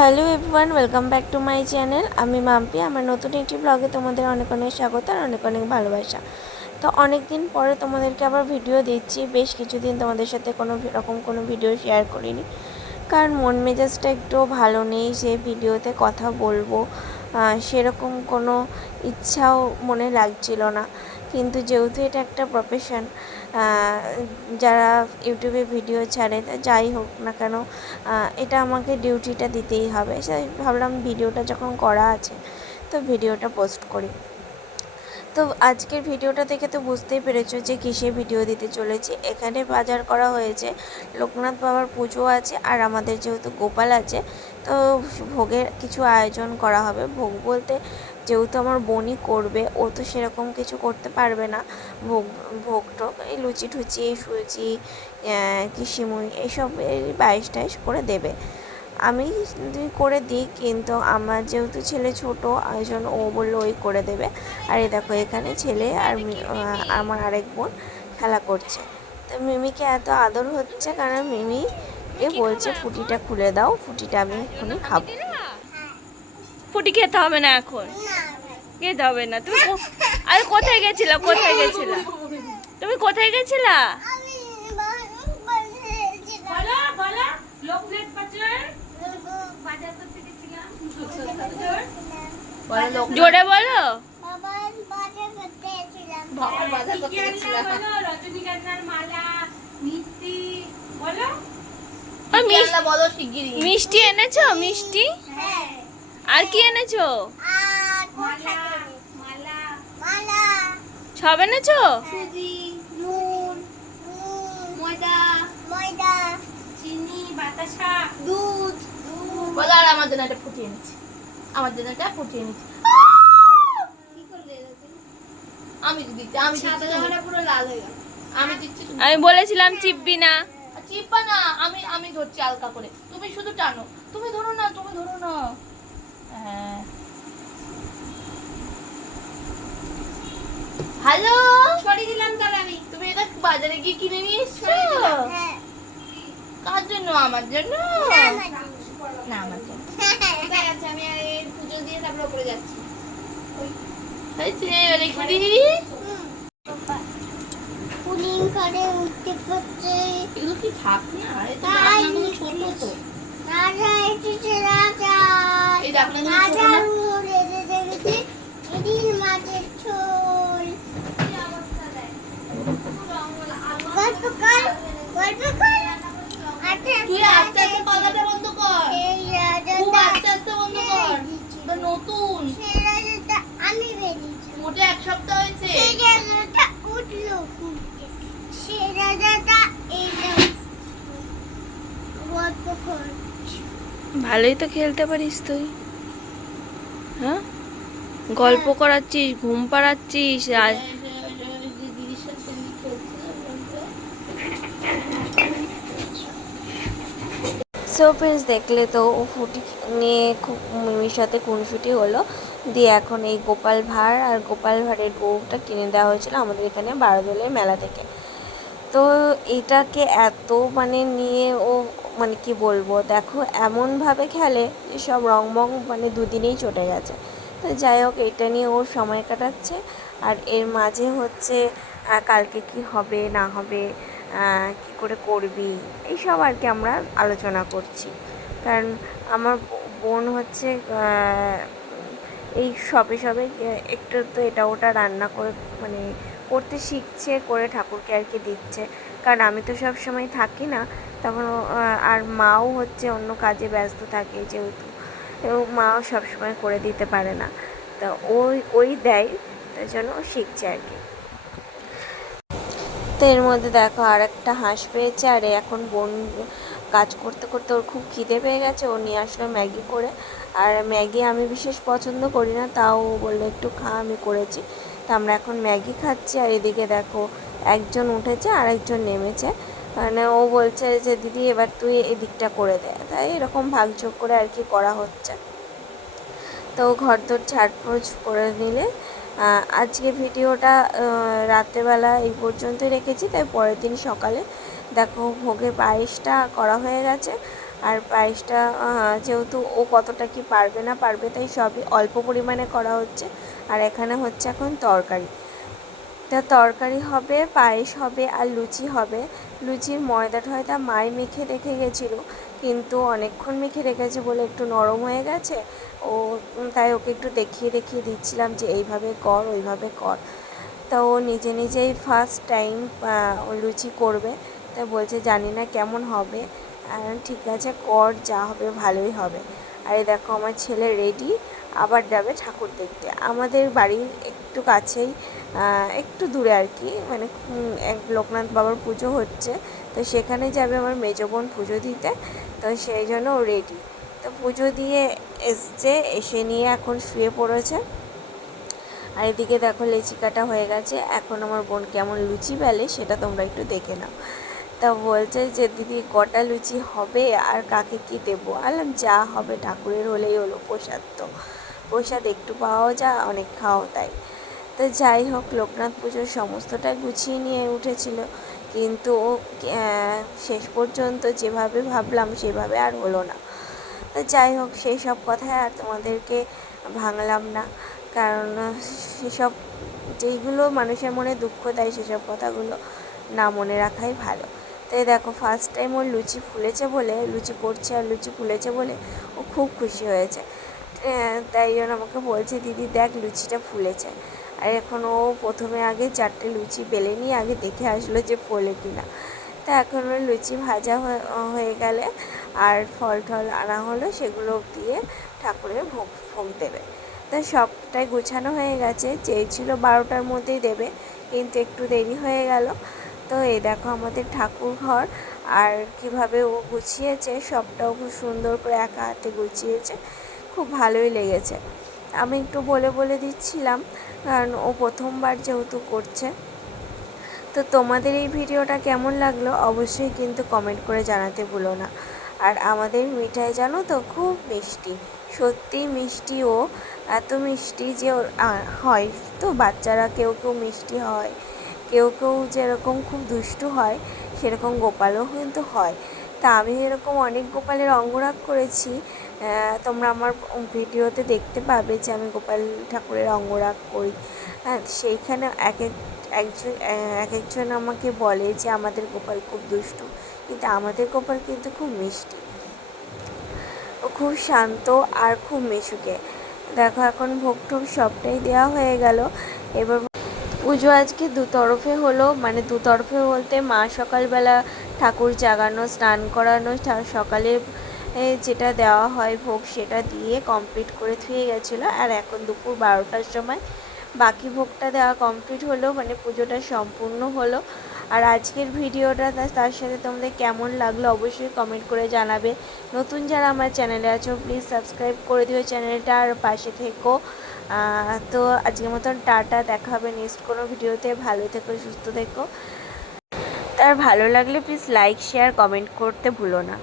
Hello everyone, welcome back to my channel. আমি মাম্পি। আমার নতুন একটি ব্লগে তোমাদের অনেক অনেক স্বাগত আর অনেক অনেক ভালোবাসা। তো অনেক দিন পরে তোমাদেরকে আবার ভিডিও দিচ্ছি। বেশ কিছুদিন তোমাদের সাথে কোনো ভিডিও শেয়ার করিনি, কারণ মন মেজাজটা একটু ভালো নেই যে ভিডিওতে কথা বলবো, সেরকম কোনো ইচ্ছাও মনে লাগছিল না। কিন্তু যেহেতু এটা একটা প্রফেশন, যারা ইউটিউবে ভিডিও ছাড়ে, যাই হোক না কেন, এটা আমাকে ডিউটিটা দিতেই হবে। সেই ভাবলাম ভিডিওটা যখন করা আছে তো ভিডিওটা পোস্ট করি। তো আজকের ভিডিওটা দেখে তো বুঝতেই পেরেছো যে কিসে ভিডিও দিতে চলেছি। এখানে বাজার করা হয়েছে, লোকনাথ বাবার পুজো আছে, আর আমাদের যেহেতু গোপাল আছে তো ভোগের কিছু আয়োজন করা হবে। ভোগ বলতে যেহেতু আমার বোনই করবে, ও তো সেরকম কিছু করতে পারবে না। ভোগ টোগ এই লুচি টুচি, সুজি, কি সিমুই, এইসব পায়েস টায়েস করে দেবে। আমি করে দিই, কিন্তু আমার যেহেতু ছেলে ছোট, ওই জন্য ও বললো ওই করে দেবে। আর এই দেখো এখানে ছেলে আর আমার আরেক বোন খেলা করছে। তো মিমিকে এত আদর হচ্ছে কারণ মিমি বলছে ফুটিটা খুলে দাও, ফুটিটা আমি এক্ষুনি খাবো। ফুটি খেতে হবে না, এখন খেতে হবে না। তুমি আরে কোথায় গেছিলা, তুমি কোথায় গেছিলা? জোরে বলো। মিষ্টি এনেছো? মিষ্টি আর কি এনেছো? সব এনেছো? সুজি, নুন, ময়দা, চিনি, বাতাসা, দুধ। বলো। আর আমার জন্য একটা ফুটিয়ে এনেছি, আমার জন্য একটা ফুটিয়ে এনেছি। কি করলে আমি দিচ্ছি, আমি সাদা জামাটা পুরো লাল হয়ে গেল। আমি দিচ্ছি। আমি বলেছিলাম চিপবি না, চিপবা না। আমি ধরছি হালকা করে, তুমি শুধু টানো। তুমি ধরো না, হ্যাঁ। হ্যালো, সরিয়ে দিলাম তাহলে আমি। তুমি এটা বাজারে গিয়ে কিনে নিয়ে এসছো? হ্যাঁ। কার জন্য? আমার জন্য না, আমার জন্য। কোথায় আছে? আমি আর এই পুজো দিয়ে তারপর উপরে যাচ্ছি। হয়েছে, রেখে দি। পুলিং করে উঠতে পারছে। এগুলো কি থাক না? এটা ঢাকনাগুলো ছোট তো। রাজা এসেছে, রাজা। এই ঢাকনাগুলো ছোট রাজা না? উড়ে দেখেছি ইদিন মাছের ঝোল। গল্প কর, গল্প কর। তুই আস্তে আস্তে পালাটা বন্ধ কর, এই খুব রাজাটা আস্তে আস্তে বন্ধ কর। এটা নতুন, সেই রাজাটা আমি বেরিয়েছি। মোটে এক সপ্তাহ হয়েছে। সেই রাজাটা উঠলো ঘুরতে। সেই রাজাটা এইটা গল্প করছে। ভালোই তো খেলতে পারিস তুই, হ্যাঁ? গল্প করাচ্ছিস, ঘুম পাড়াচ্ছিস। দিদির সাথে সো ফ্রেন্ডস, দেখলে তো ও ফুটি নিয়ে খুব মিমির সাথে খুনসুটি হলো। দিয়ে এখন এই গোপাল ভাঁড় আর গোপাল ভাঁড়ের বউটা কিনে দেওয়া হয়েছিল আমাদের এখানে বারোদলের মেলা থেকে। তো এটাকে এত নিয়ে ও কি বলবো, দেখো এমনভাবে খেলে যে সব রংবং দুদিনেই চটে গেছে। তো যাই হোক, এটা নিয়ে ওর সময় কাটাচ্ছে। আর এর মাঝে হচ্ছে কালকে কি হবে না হবে, কি করে করবি, এইসব আর কি আমরা আলোচনা করছি। কারণ আমার বোন হচ্ছে এই সবে একটু তো এটা ওটা রান্না করে করতে শিখছে, করে ঠাকুরকে আর কি দিচ্ছে। কারণ আমি তো সব সময় থাকি না তখন, আর মাও হচ্ছে অন্য কাজে ব্যস্ত থাকে যেহেতু, মাও সবসময় করে দিতে পারে না। তা ওই দেয়, তাই জন্য ও শিখছে আর কি। তো এর মধ্যে দেখো আর একটা হাঁস পেয়েছে, আর এখন বোন কাজ করতে করতে ওর খুব খিদে পেয়ে গেছে, ও নিয়ে আসলো ম্যাগি করে। আর ম্যাগি আমি বিশেষ পছন্দ করি না, তাও ও বললো একটু খা, আমি করেছি। তো আমরা এখন ম্যাগি খাচ্ছি। আর এদিকে দেখো একজন উঠেছে আর একজন নেমেছে, ও বলছে যে দিদি এবার তুই এদিকটা করে দে। তাই এরকম ভাগযোগ করে আর কি করা হচ্ছে। তো ঘরদোর ঝাড়পোছ করে নিলে আজকে ভিডিওটা রাত্রেবেলা এই পর্যন্তই রেখেছি। তাই পরের দিন সকালে দেখো ভোগে পায়েসটা করা হয়ে গেছে, আর পায়েসটা যেহেতু ও কতটা কি পারবে না পারবে, তাই সবই অল্প পরিমাণে করা হচ্ছে। আর এখানে হচ্ছে এখন তরকারি, তা তরকারি হবে, পায়েস হবে আর লুচি হবে। লুচির ময়দাটা হয়তো মাই মেখে রেখে গেছিলো, কিন্তু অনেকক্ষণ মেখে রেখেছে বলে একটু নরম হয়ে গেছে। ও তাই ওকে একটু দেখিয়ে দেখিয়ে দিচ্ছিলাম যে এইভাবে কর ওইভাবে কর। তা ও নিজে নিজেই ফার্স্ট টাইম লুচি করবে, তা বলছে জানি না কেমন হবে। ঠিক আছে কর, যা হবে ভালোই হবে। আর এই দেখো আমার ছেলে রেডি, আবার যাবে ঠাকুর দেখতে। আমাদের বাড়ির একটু কাছেই, একটু দূরে আর কি, মানে এক লোকনাথ বাবার পুজো হচ্ছে, তো সেখানে যাবে আমার মেজো বোন পুজো দিতে। তো সেই জন্য ও রেডি। তো পুজো দিয়ে এসছে, এসে নিয়ে এখন শুয়ে পড়েছে। আর এদিকে দেখো লেচি কাটা হয়ে গেছে, এখন আমার বোন কেমন লুচি বেলে সেটা তোমরা একটু দেখে নাও। তা বলছে যে দিদি কটা লুচি হবে আর কাকে কি দেবো। আলাম যা হবে ঠাকুরের হলেই হলো, প্রসাদ তো প্রসাদ একটু পাওয়াও যা অনেক খাওয়াও তাই। তো যাই হোক, লোকনাথ পুজোর সমস্তটাই গুছিয়ে নিয়ে উঠেছিল, কিন্তু শেষ পর্যন্ত যেভাবে ভাবলাম সেভাবে আর হলো না। তো যাই হোক, সেই সব কথায় আর তোমাদেরকে ভাঙলাম না, কারণ সেসব যেইগুলো মানুষের মনে দুঃখ দেয় সেসব কথাগুলো না মনে রাখাই ভালো। তাই দেখো ফার্স্ট টাইম ওর লুচি ফুলেছে বলে, লুচি করছে আর লুচি ফুলেছে বলে ও খুব খুশি হয়েছে। তাই জন্য আমাকে বলছে দিদি দেখ লুচিটা ফুলেছে। আর এখন ও প্রথমে আগে 4টে লুচি বেলে নিয়ে আগে দেখে আসলো যে ফোলে কিনা। তা এখন ওর লুচি ভাজা হয়ে গেলে আর ফল টল আনা হলো, সেগুলো দিয়ে ঠাকুরের ভোগ ভোগ দেবে। তা সবটাই গোছানো হয়ে গেছে, চেয়েছিল 12টার মধ্যেই দেবে, কিন্তু একটু দেরি হয়ে গেল। তো এই দেখো আমাদের ঠাকুর ঘর, আর কিভাবে ও গুছিয়েছে সবটাও খুব সুন্দর করে একা হাতে গুছিয়েছে, খুব ভালোই লেগেছে। আমি একটু বলে বলে দিচ্ছিলাম, কারণ ও প্রথমবার যেহেতু করছে। তো তোমাদের এই ভিডিওটা কেমন লাগলো অবশ্যই কিন্তু কমেন্ট করে জানাতে ভুলো না। আর আমাদের মিঠাই জানো তো খুব মিষ্টি, সত্যিই মিষ্টি। ও এত মিষ্টি যে হয় তো বাচ্চারা কেউ কেউ মিষ্টি হয়, কেউ কেউ যেরকম খুব দুষ্টু হয় সেরকম গোপালও কিন্তু হয়। তা আমি এরকম অনেক গোপালের অঙ্গরাগ করেছি, তোমরা আমার ভিডিওতে দেখতে পাবে যে আমি গোপাল ঠাকুরের অঙ্গরাগ করি। হ্যাঁ, সেইখানে এক একজন আমাকে বলে যে আমাদের গোপাল খুব দুষ্টু, কিন্তু আমাদের গোপাল কিন্তু খুব মিষ্টি, ও খুব শান্ত আর খুব মিশুকে। দেখো এখন ভোগ টোগ সবটাই দেওয়া হয়ে গেল। এবার পুজো আজকে দুতরফে হলো, মানে দুতরফে বলতে মা সকালবেলা ঠাকুর জাগানো, স্নান করানো, সকালে যেটা দেওয়া হয় ভোগ সেটা দিয়ে কমপ্লিট করে থুয়ে গেছিলো। আর এখন দুপুর 12টার সময় বাকি ভোগটা দেওয়া কমপ্লিট হলো, মানে পুজোটা সম্পূর্ণ হলো। আর আজকের ভিডিওটা তার সাথে তোমাদের কেমন লাগলো অবশ্যই কমেন্ট করে জানাবে। নতুন যারা আমার চ্যানেলে আছো প্লিজ সাবস্ক্রাইব করে দিও চ্যানেলটা, আর পাশে থেকো। তো আজকের মতন টাটা, দেখা হবে নেক্সট কোনো ভিডিওতে। ভালো থেকো, সুস্থ থেকো। তার ভালো লাগলে প্লিজ লাইক শেয়ার কমেন্ট করতে ভুলো না।